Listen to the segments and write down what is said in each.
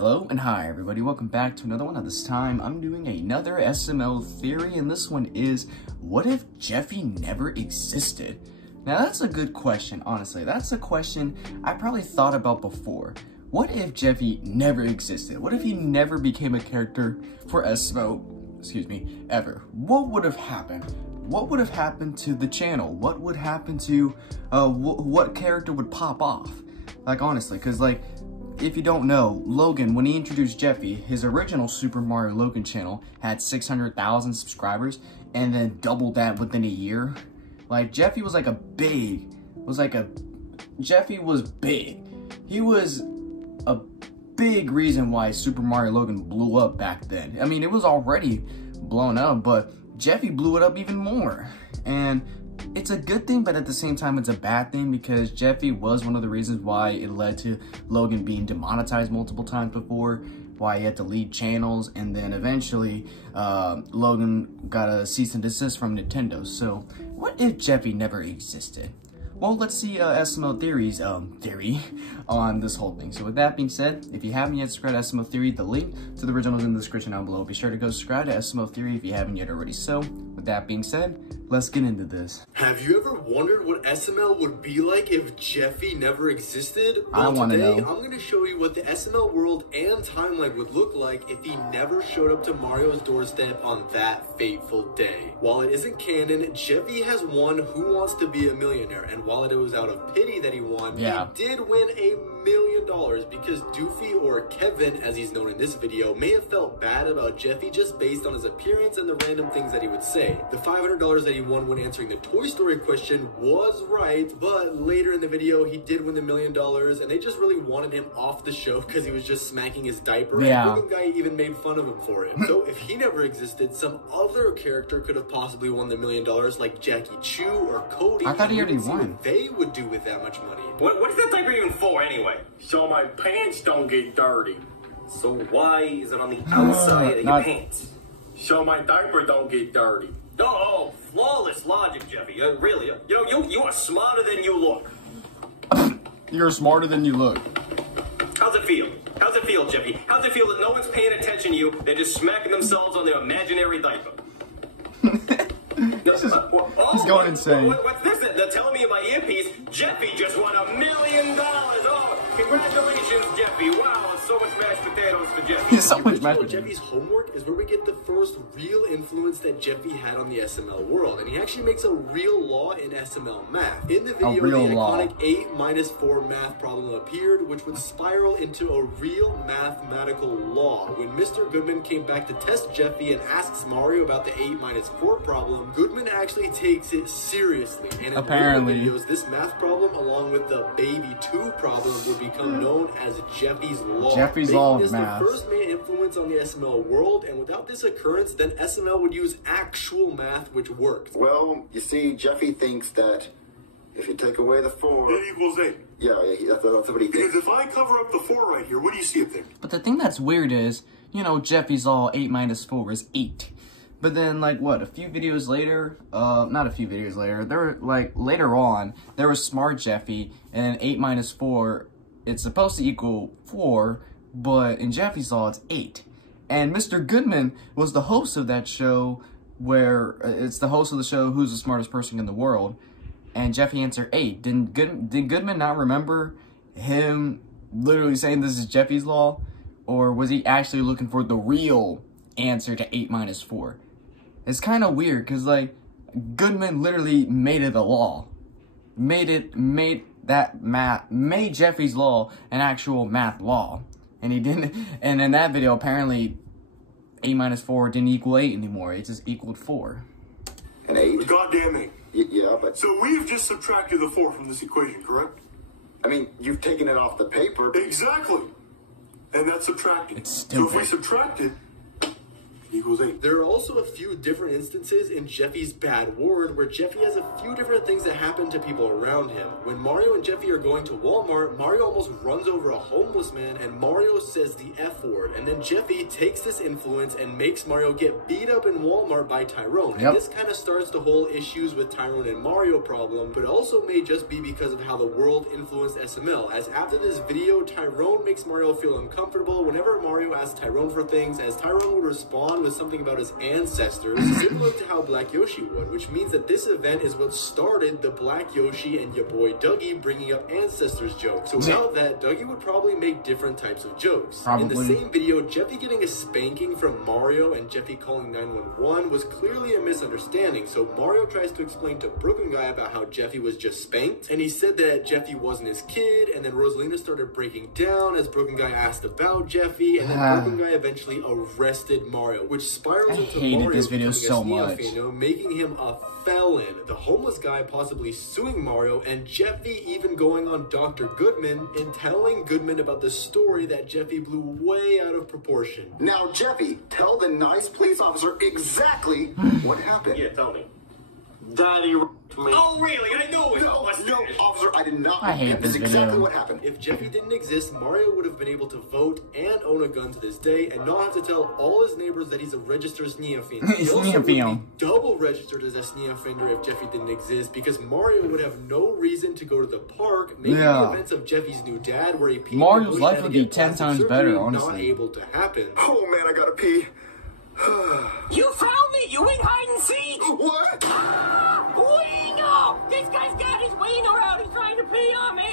Hello and hi everybody, welcome back to another one. At this time, I'm doing another SML theory, and this one is, what if Jeffy never existed? Now that's a good question, honestly. That's a question I probably thought about before. What if Jeffy never existed? What if he never became a character for SML, ever? What would have happened? What would have happened to the channel? What would happen to, what character would pop off? Like, honestly, because, like, if you don't know, Logan, when he introduced Jeffy, his original Super Mario Logan channel had 600,000 subscribers and then doubled that within a year. Like, Jeffy was Jeffy was big. He was a big reason why Super Mario Logan blew up back then. I mean, it was already blown up, but Jeffy blew it up even more. And it's a good thing, but at the same time, it's a bad thing because Jeffy was one of the reasons why it led to Logan being demonetized multiple times before, why he had to leave channels, and then eventually Logan got a cease and desist from Nintendo. So what if Jeffy never existed? Well, let's see SML theories theory on this whole thing. So with that being said, if you haven't yet subscribed to SML theory, the link to the original is in the description down below. Be sure to go subscribe to SML theory if you haven't yet already. So with that being said, let's get into this. Have you ever wondered what SML would be like if Jeffy never existed? Well, I want to know. Today, I'm going to show you what the SML world and timeline would look like if he never showed up to Mario's doorstep on that fateful day. While it isn't canon, Jeffy has won Who Wants to Be a Millionaire, and while it was out of pity that he won, he did win $1 million because Doofy, or Kevin as he's known in this video, may have felt bad about Jeffy just based on his appearance and the random things that he would say. The $500 that he won when answering the Toy Story question was right, but later in the video he did win the $1 million, and they just really wanted him off the show because he was just smacking his diaper, and the guy even made fun of him for it. So if he never existed, some other character could have possibly won the $1 million, like Jackie Chu or Cody. I thought he already won. What they would do with that much money. What's that diaper even for anyway? So my pants don't get dirty. So why is it on the outside of your pants? So my diaper don't get dirty. Oh, flawless logic, Jeffy. Really, you are smarter than you look. You're smarter than you look. How's it feel? How's it feel, Jeffy? How's it feel that no one's paying attention to you? They're just smacking themselves on their imaginary diaper. He's going insane. What's this? They're telling me in my earpiece, Jeffy just won $1 million. Oh, congratulations, Jeffy. Wow, so much mashed potatoes for Jeffy. So much mashed potatoes. Jeffy's homework is where we get the first real influence that Jeffy had on the SML world, and he actually makes a real law in SML math. In the video, the iconic 8-4 math problem appeared, which would spiral into a real mathematical law. When Mr. Goodman came back to test Jeffy and asks Mario about the 8-4 problem, Goodman actually takes it seriously, and in apparently later videos, this math problem, along with the Baby 2 problem, would become known as Jeffy's Law. Jeffy's Law of Math. math. The first main influence on the SML world, and without this occurrence, then SML would use actual math, which worked. Well, you see, Jeffy thinks that if you take away the 4... It equals 8. Yeah, that's what he thinks. Because if I cover up the 4 right here, what do you see up there? But the thing that's weird is, you know, Jeffy's Law 8-4 is 8. But then, like, what, a few videos later, not a few videos later, there were, like, later on, there was Smart Jeffy, and then 8-4, it's supposed to equal 4, but in Jeffy's Law, it's 8. And Mr. Goodman was the host of that show, where, it's the host of the show, Who's the Smartest Person in the World, and Jeffy answered 8. Did Goodman not remember him literally saying this is Jeffy's Law? Or was he actually looking for the real answer to 8-4? It's kind of weird, because, like, Goodman literally made it a law. Made Jeffy's Law an actual math law. And he didn't, and in that video, apparently, 8-4 didn't equal 8 anymore. It just equaled 4. An 8? Goddamn 8. Yeah, but... So we've just subtracted the 4 from this equation, correct? I mean, you've taken it off the paper. Exactly. And that's subtracting. It's stupid. So if we subtract it, equals 8. There are also a few different instances in Jeffy's bad word where Jeffy has a few different things that happen to people around him. When Mario and Jeffy are going to Walmart, Mario almost runs over a homeless man and Mario says the F word. And then Jeffy takes this influence and makes Mario get beat up in Walmart by Tyrone. Yep. And this kind of starts the whole issues with Tyrone and Mario problem, but also may just be because of how the world influenced SML. As after this video, Tyrone makes Mario feel uncomfortable whenever Mario asks Tyrone for things, as Tyrone would respond with something about his ancestors, similar to how Black Yoshi would, which means that this event is what started the Black Yoshi and your boy Dougie bringing up ancestors jokes. So without that, Dougie would probably make different types of jokes. Probably. In the same video, Jeffy getting a spanking from Mario and Jeffy calling 911 was clearly a misunderstanding, so Mario tries to explain to Broken Guy about how Jeffy was just spanked, and he said that Jeffy wasn't his kid, and then Rosalina started breaking down as Broken Guy asked about Jeffy, and then Broken Guy eventually arrested Mario, which spirals into Mario this video so much. making him a felon, the homeless guy possibly suing Mario, and Jeffy even going on Dr. Goodman and telling Goodman about the story that Jeffy blew way out of proportion. Now, Jeffy, tell the nice police officer exactly what happened. Yeah, tell me. Daddy raped me. Oh, really? I knew it. No, officer, I did not. I hate That's this exactly video. what happened. If Jeffy didn't exist, Mario would have been able to vote and own a gun to this day and not have to tell all his neighbors that he's a registered sneafiend. He He's also would be sneafiend. double registered as a sneafiender if Jeffy didn't exist, because Mario would have no reason to go to the park, making the events of Jeffy's new dad where he peed Mario's in the bush life and would had to be get 10 plastic times surgery, better, not honestly. able to happen. Oh man, I gotta pee. You found me! You in hide and seek! What? Wiener! This guy's got his wiener out! He's trying to pee on me!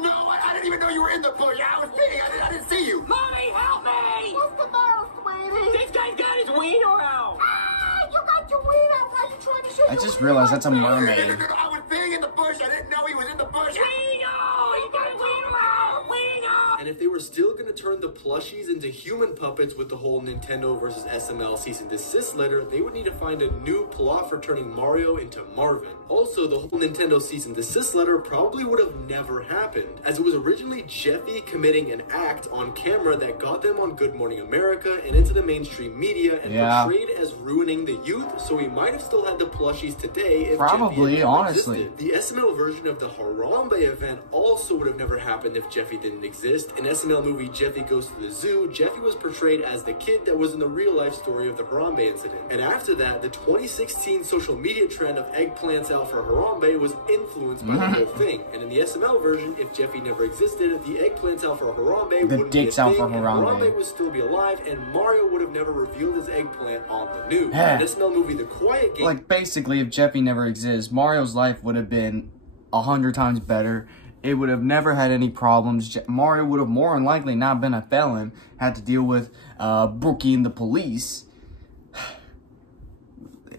No, I didn't even know you were in the bush. I was peeing. I didn't see you. Mommy, help me! What's the matter, sweetie? This guy's got his wiener out! Ah, you got your wiener. Why are you trying to show I your just wiener realized that's a like that? mermaid. I was peeing in the bush. I didn't know he was in the bush. Wiener! He got his wiener out! Wiener! And if they were still going to turn the plushies into human puppets with the whole Nintendo versus SML cease and desist letter, they would need to find a new plot for turning Mario into Marvin. Also, the whole Nintendo cease and desist letter probably would have never happened, as it was originally Jeffy committing an act on camera that got them on Good Morning America and into the mainstream media and portrayed as ruining the youth, so we might have still had the plushies today if Probably, Jeffy had honestly. existed. The SML version of the Harambe event also would have never happened if Jeffy didn't exist. In SML movie Jeffy Goes to the Zoo, Jeffy was portrayed as the kid that was in the real life story of the Harambe incident. And after that, the 2016 social media trend of eggplants out for Harambe was influenced by the whole thing. And in the SML version, if Jeffy never existed, the eggplants out for Harambe wouldn't be a dicks out thing, for and Harambe. Harambe would still be alive, and Mario would have never revealed his eggplant on the news. Yeah. In SML movie The Quiet Game, Like, basically, if Jeffy never exists, Mario's life would have been 100 times better. It would have never had any problems. Mario would have more than likely not been a felon, had to deal with Brookie and the police.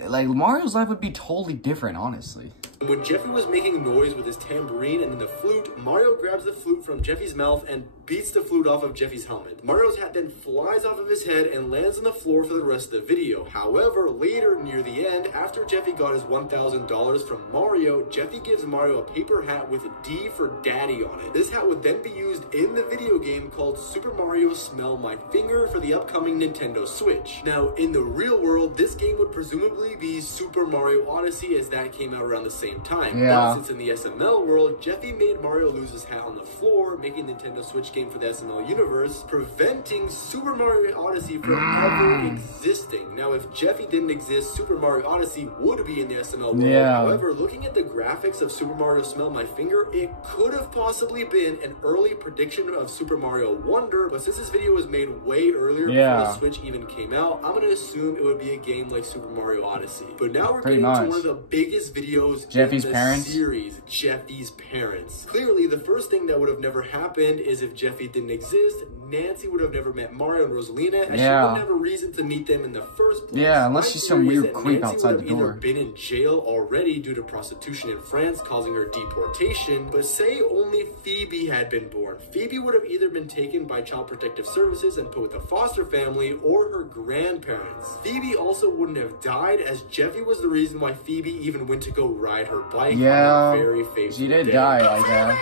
Like, Mario's life would be totally different, honestly. when Jeffy was making noise with his tambourine and then the flute, Mario grabs the flute from Jeffy's mouth and beats the flute off of Jeffy's helmet. Mario's hat then flies off of his head and lands on the floor for the rest of the video. However, later near the end, after Jeffy got his $1,000 from Mario, Jeffy gives Mario a paper hat with a D for Daddy on it. This hat would then be used in the video game called Super Mario Smell My Finger for the upcoming Nintendo Switch. Now, in the real world, this game would presumably be Super Mario Odyssey, as that came out around the same time. Yeah. But since in the SML world, Jeffy made Mario lose his hat on the floor, making Nintendo Switch game for the SML universe, preventing Super Mario Odyssey from ever existing. Now, if Jeffy didn't exist, Super Mario Odyssey would be in the SML world. Yeah. However, looking at the graphics of Super Mario Smell My Finger, it could have possibly been an early prediction of Super Mario Wonder, but since this video was made way earlier before the Switch even came out, I'm gonna assume it would be a game like Super Mario Odyssey. But now we're Pretty getting much. to one of the biggest videos Jeffy's in the parents? series, Jeffy's parents. Clearly, the first thing that would have never happened is if Jeffy didn't exist, Nancy would have never met Mario and Rosalina, and she wouldn't have a reason to meet them in the first place. Yeah, unless My she's some theory is weird that creep Nancy outside would the have either door. been in jail already due to prostitution in France, causing her deportation, but say only Phoebe had been born. Phoebe would have either been taken by Child Protective Services and put with a foster family, or her grandparents. Phoebe also wouldn't have died, as Jeffy was the reason why Phoebe even went to go ride her bike on Yeah, that very fateful she did day. die like that.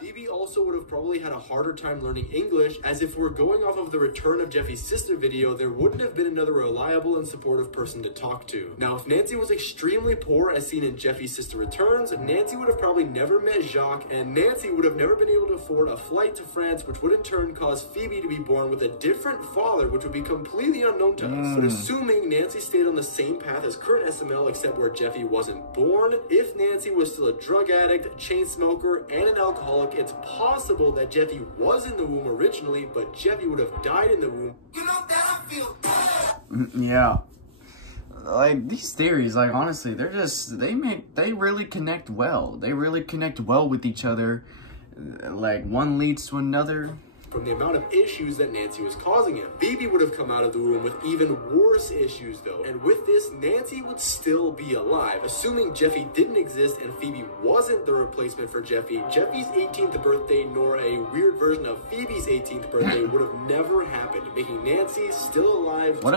Phoebe also would have probably had a harder time learning English, as if we're going off of the return of Jeffy's sister video, there wouldn't have been another reliable and supportive person to talk to. Now, if Nancy was extremely poor as seen in Jeffy's Sister Returns, Nancy would have probably never met Jacques, and Nancy would have never been able to afford a flight to France, which would in turn cause Phoebe to be born with a different father, which would be completely unknown to us. But assuming Nancy stayed on the same path as current SML, except where Jeffy wasn't born, if Nancy was still a drug addict, chain smoker, and an alcoholic, it's possible that Jeffy was in the womb originally, but Jeffy would have died in the womb. You know that I feel bad. Yeah. Like, these theories, like, honestly, they're just, they really connect well. They really connect well with each other. Like, one leads to another. From the amount of issues that Nancy was causing him. Phoebe would have come out of the womb with even worse issues though. And with this, Nancy would still be alive. Assuming Jeffy didn't exist and Phoebe wasn't the replacement for Jeffy, Jeffy's 18th birthday nor a weird version of Phoebe's 18th birthday would have never happened, making Nancy still alive. What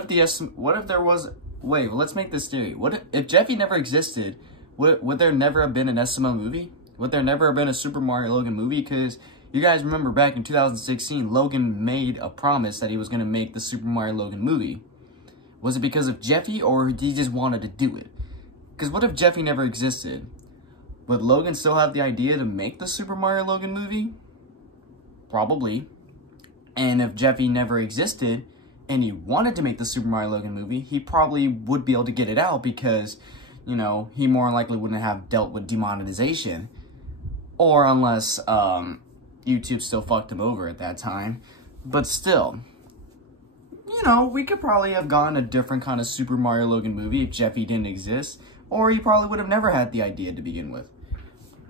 if there was, wait, let's make this theory. What if Jeffy never existed, would there never have been an SML movie? Would there never have been a Super Mario Logan movie? Because you guys remember back in 2016, Logan made a promise that he was going to make the Super Mario Logan movie. Was it because of Jeffy, or did he just wanted to do it? Because what if Jeffy never existed? Would Logan still have the idea to make the Super Mario Logan movie? Probably. And if Jeffy never existed, and he wanted to make the Super Mario Logan movie, he probably would be able to get it out because, you know, he more likely wouldn't have dealt with demonetization. Or unless, YouTube still fucked him over at that time. But still, you know, we could probably have gotten a different kind of Super Mario Logan movie if Jeffy didn't exist. Or he probably would have never had the idea to begin with.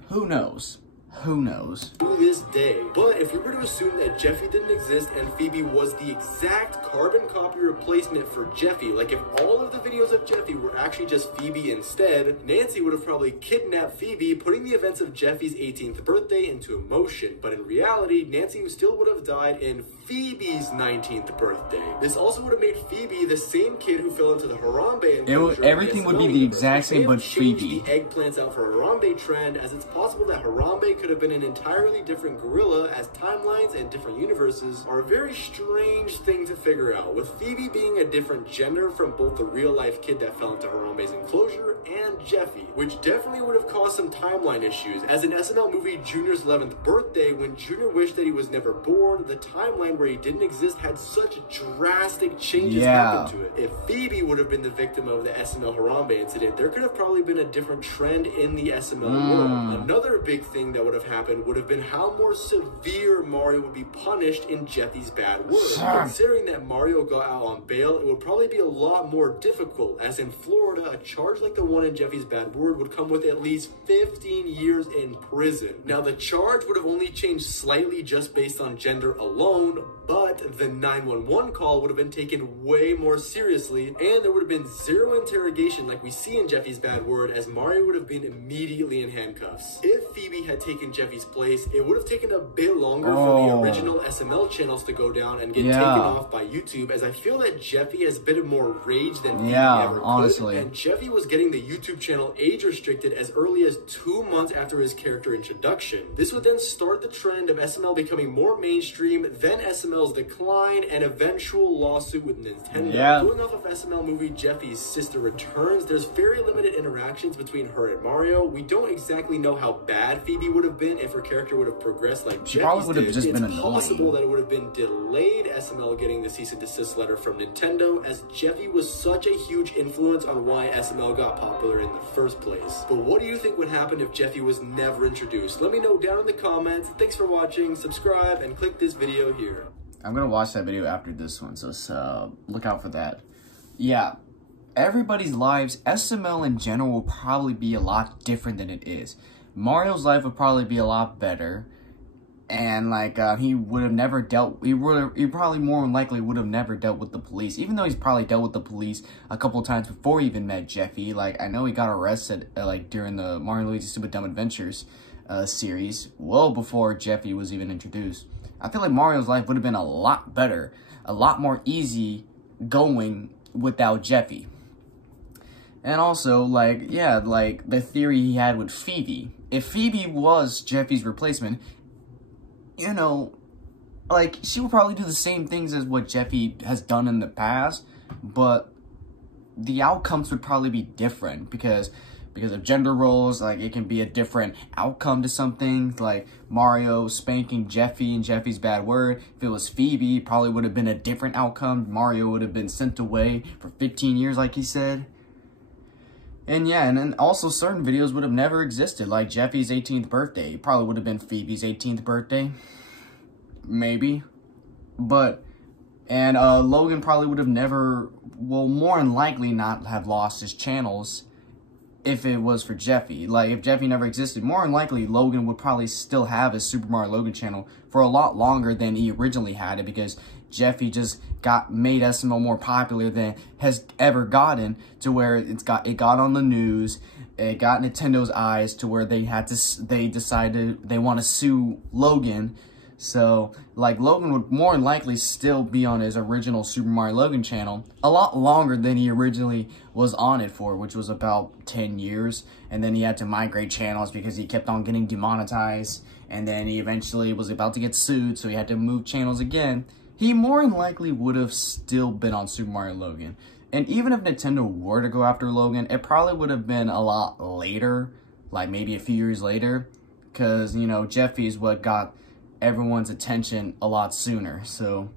Who knows? Who knows? To this day. But if we were to assume that Jeffy didn't exist and Phoebe was the exact carbon copy replacement for Jeffy, like if all of the videos of Jeffy were actually just Phoebe instead, Nancy would have probably kidnapped Phoebe, putting the events of Jeffy's 18th birthday into motion. But in reality, Nancy still would have died in Phoebe's 19th birthday. This also would have made Phoebe the same kid who fell into the Harambe enclosure. Everything would be the exact same, but Phoebe. The eggplants out for Harambe trend, as it's possible that Harambe could have been an entirely different gorilla, as timelines and different universes are a very strange thing to figure out, with Phoebe being a different gender from both the real-life kid that fell into Harambe's enclosure and Jeffy, which definitely would have caused some timeline issues. As in SML movie Junior's 11th birthday, when Junior wished that he was never born, the timeline where he didn't exist had such drastic changes happen to it. If Phoebe would have been the victim of the SML Harambe incident, there could have probably been a different trend in the SML world. Another big thing that would have happened would have been how more severe Mario would be punished in Jeffy's bad word. Considering that Mario got out on bail, it would probably be a lot more difficult, as in Florida, a charge like the one in Jeffy's bad word would come with at least 15 years in prison. Now, the charge would have only changed slightly just based on gender alone, but the 911 call would have been taken way more seriously, and there would have been zero interrogation like we see in Jeffy's bad word, as Mario would have been immediately in handcuffs. If Phoebe had taken Jeffy's place, it would have taken a bit longer for the original SML channels to go down and get taken off by YouTube, as I feel that Jeffy has a bit of more rage than Phoebe ever could, and Jeffy was getting the YouTube channel age restricted as early as 2 months after his character introduction. This would then start the trend of SML becoming more mainstream, then SML's decline, and eventual lawsuit with Nintendo. Going off of SML movie Jeffy's Sister Returns, there's very limited interactions between her and Mario. We don't exactly know how bad Phoebe would have been if her character would have progressed like Jeffy's did. It's possible that it would have been delayed SML getting the cease and desist letter from Nintendo, as Jeffy was such a huge influence on why SML got popular in the first place. But what do you think would happen if Jeffy was never introduced? Let me know down in the comments. Thanks for watching, subscribe, and click this video here. I'm gonna watch that video after this one, so look out for that. Yeah, everybody's lives, SML in general, will probably be a lot different than it is. Mario's life would probably be a lot better, and like he would have never dealt. He probably more than likely would have never dealt with the police, even though he's probably dealt with the police a couple of times before he even met Jeffy. Like, I know he got arrested like during the Mario and Luigi's Super Dumb Adventures series, well before Jeffy was even introduced. I feel like Mario's life would have been a lot better, a lot more easy going without Jeffy. And also, like, yeah, like the theory he had with Phoebe. If Phoebe was Jeffy's replacement, you know, like, she would probably do the same things as what Jeffy has done in the past, but the outcomes would probably be different because of gender roles. Like, it can be a different outcome to something, like Mario spanking Jeffy and Jeffy's bad word. If it was Phoebe, it probably would have been a different outcome. Mario would have been sent away for 15 years, like he said. And yeah, and then also certain videos would have never existed, like Jeffy's 18th birthday. It probably would have been Phoebe's 18th birthday. Maybe. But, and Logan probably would have never, well, more than likely not have lost his channels if it was for Jeffy. Like, if Jeffy never existed, more than likely Logan would probably still have his Super Mario Logan channel for a lot longer than he originally had it, because Jeffy just made SML more popular than has ever gotten, to where it got on the news. It got Nintendo's eyes to where they decided they want to sue Logan. So, like, Logan would more than likely still be on his original Super Mario Logan channel a lot longer than he originally was on it for, which was about 10 years. And then he had to migrate channels because he kept on getting demonetized. And then he eventually was about to get sued, so he had to move channels again. He more than likely would have still been on Super Mario Logan. And even if Nintendo were to go after Logan, it probably would have been a lot later, like maybe a few years later. Because, you know, Jeffy's what got everyone's attention a lot sooner. So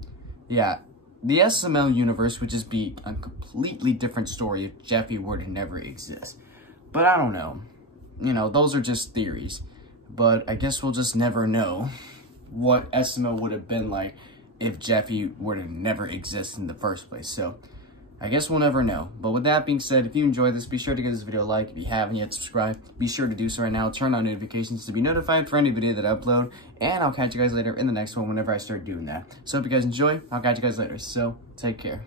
yeah, the SML universe would just be a completely different story if Jeffy were to never exist. But I don't know, you know, those are just theories. But I guess we'll just never know what SML would have been like if Jeffy were to never exist in the first place. So I guess we'll never know. But with that being said, if you enjoyed this, be sure to give this video a like. If you haven't yet subscribed, be sure to do so right now. Turn on notifications to be notified for any video that I upload. And I'll catch you guys later in the next one whenever I start doing that. So if you guys enjoy, I'll catch you guys later. So take care.